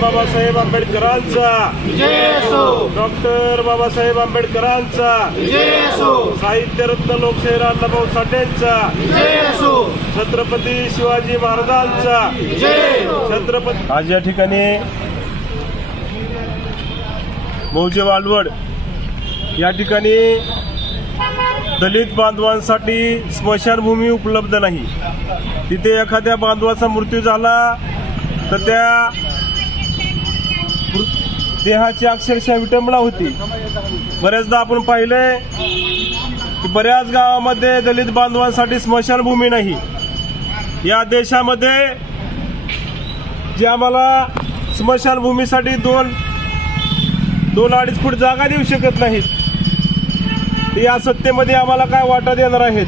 बाबासाहेब आंबेडकरांचा. डॉक्टर बाबासाहेब आंबेडकरांचा. साहित्यरत्न लोकशाहीर अण्णाभाऊ साठेंचा. छत्रपती शिवाजी महाराजांचा. छत्रपती आज या ठिकाणी मौजे वालवड या ठिकाणी दलित बांधवांसाठी स्मशानभूमी उपलब्ध नाही. तिथे एखाद्या बांधवाचा मृत्यू झाला तर त्या देहाची अक्षरशः विटंबना होती. बऱ्याचदा आपण पाहिलंय की बऱ्याच गावामध्ये दलित बांधवांसाठी स्मशानभूमी नाही. या देशामध्ये जे आम्हाला स्मशानभूमीसाठी दोन दोन अडीच फूट जागा देऊ शकत नाहीत. ते या सत्तेमध्ये आम्हाला काय वाटा देणार आहेत?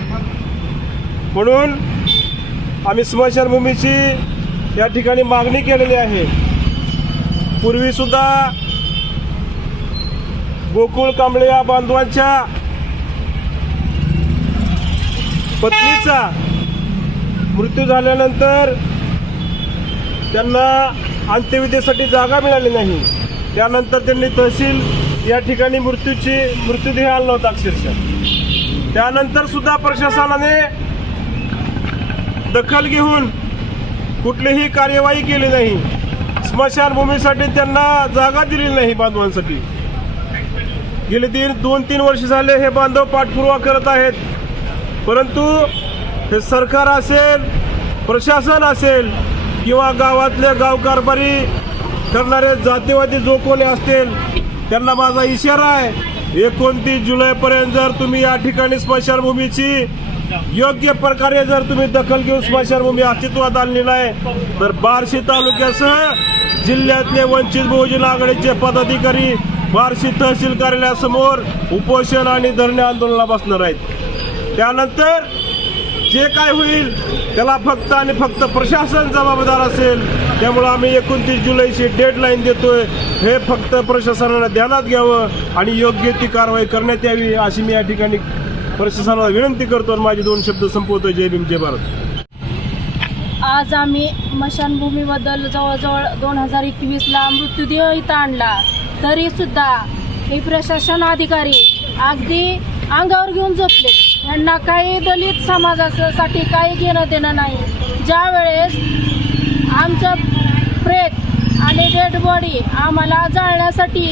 म्हणून आम्ही स्मशानभूमीची या ठिकाणी मागणी केलेली आहे. पूर्वीसुद्धा गोकुळ कांबळे या बांधवांच्या पत्नीचा मृत्यू झाल्यानंतर त्यांना अंत्यविधीसाठी जागा मिळाली नाही. त्यानंतर त्यांनी तहसील या ठिकाणी मृत्यूची मृत्यूदेह आणला होता अक्षरशः. त्यानंतर सुद्धा प्रशासनाने दखल घेऊन कुठलीही कार्यवाही केली नाही. स्मशानभूमीसाठी त्यांना जागा दिली नाही बांधवांसाठी. गेले तीन दोन तीन वर्ष झाले हे बांधव पाठपुरावा करत आहेत. परंतु हे सरकार असेल प्रशासन असेल किंवा गावातले गावकारभारी करणारे जातीवादी जो कोणी असतील त्यांना माझा इशारा आहे एकोणतीस जुलैपर्यंत जर तुम्ही या ठिकाणी स्मशानभूमीची योग्य प्रकारे जर तुम्ही दखल घेऊन स्मशानभूमी अस्तित्वात आणली नाही तर बार्शी तालुक्यासह जिल्ह्यातले वंचित बहुजन आघाडीचे पदाधिकारी बार्शी तहसील कार्यालयासमोर उपोषण आणि धरणे आंदोलनाला बसणार आहेत. त्यानंतर जे काय होईल त्याला फक्त आणि फक्त प्रशासन जबाबदार असेल त्यामुळं आम्ही एकोणतीस जुलैची डेडलाईन देतोय. हे फक्त प्रशासनानं ध्यानात घ्यावं आणि योग्य ती कारवाई करण्यात यावी अशी मी या ठिकाणी प्रशासनाला विनंती करतो आणि माझे दोन शब्द संपवतोय. जय भीम जय भारत. आज आम्ही मशानभूमीबद्दल जवळजवळ दोन हजार एकवीसला मृत्यूदेह इथं आणला. तरी सुद्धा हे प्रशासन अधिकारी अगदी अंगावर घेऊन झोपले. यांना काही दलित समाजासाठी काही घेणं देणं नाही. ज्या वेळेस आमचं प्रेत आणि डेड बॉडी आम्हाला जाळण्यासाठी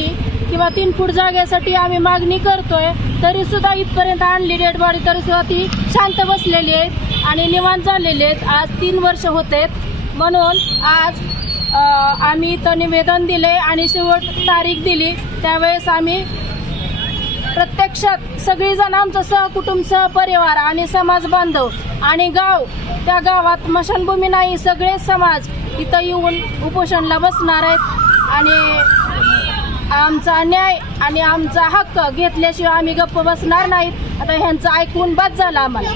किंवा तीन फूट जागेसाठी आम्ही मागणी करतोय तरी सुद्धा इथपर्यंत आणली डेड बॉडी तरी सुद्धा ती शांत बसलेली आहे आणि निवांत झालेली आहेत. आज तीन वर्ष होत आहेत म्हणून आज आम्ही इथं निवेदन दिले आणि शेवट तारीख दिली. त्यावेळेस आम्ही प्रत्यक्षात सगळीजण आमचं सहकुटुंब सहपरिवार आणि समाज बांधव आणि गाव त्या गावात मशानभूमी नाही सगळे समाज इथं येऊन उपोषणला बसणार आहेत. आणि आमचा न्याय आणि आमचा हक्क घेतल्याशिवाय आम्ही गप्प बसणार नाहीत. आता ह्यांचं ऐकून बाद झालं आम्हाला.